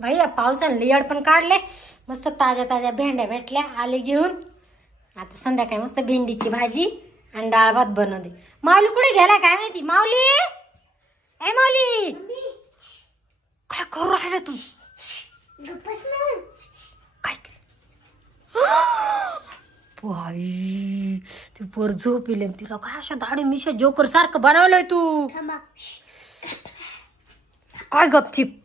भाई या पावसाने लियड पण काढले मस्त ताज्या ताज्या भेंड्या भेटल्या आले घेऊन आता संध्याकाळी मस्त भेंडीची भाजी आणि डाळ भात बनवते माऊली कुठे गेला काय माहिती माऊली ए माऊली काय करू राहिला तू काय बाई ती पोर झोपिले तिला काय अशा दाढी मिशा जोकर सारखं बनवलंय तू काय गपचिप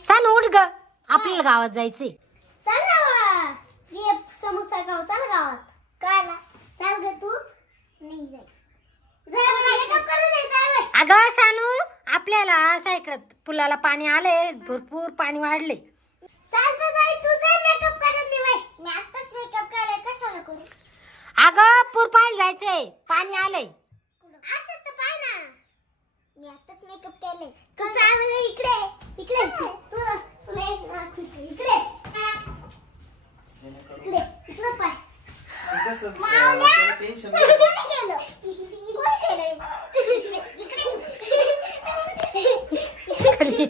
सांग उठ ग आपल्याला गावात जायचंय समोसा खाऊ चल गावात काय चाल ग तू नाही अगं सानू आपल्याला असं इकडं पुलाला पाणी आले भरपूर पाणी वाढले अगं पूर पाहायला जायचंय पाणी आलंय मी आताच मेकअप केले तू चाल इकडे इकडे इकडे इकडे इकडे पाय इकडे